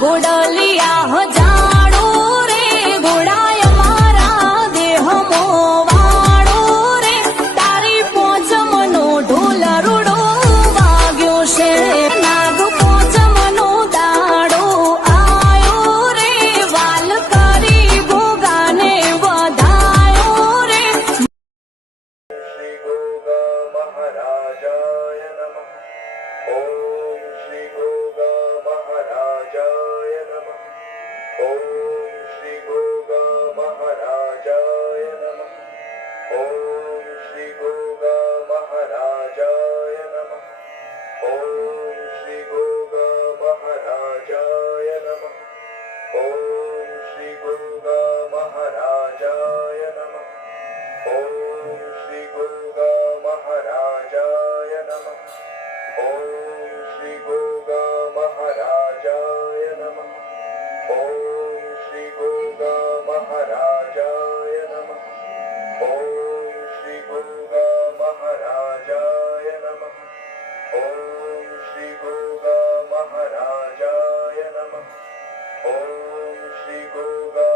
घोडलिया जाडो रे घोडाय मारा देह मोवाडो रे तारी पोचमनो ढोल रूडो वाग्यो छे नाग पोचमनो दाडो आयो रे वाल करी भोगाने वधायो रे। श्री गोगा महाराजाय नमः। ओम श्री गोगा महाराजाय नमः। ओम श्री गोगा महाराजाय नमः। ओम श्री गोगा महाराजाय नमः। ओम श्री गोगा महाराजाय नमः। ओम श्री गोगा महाराजाय नमः। ओम श्री गोगा महाराजाय नमः। ओम श्री गोगा महाराजाय नमः। ओम श्री गोगा महाराजाय नमः। ओम श्री गोगा महाराजाय नमः। ओम श्री गोगा महाराजाय नमः। ओम श्री गोगा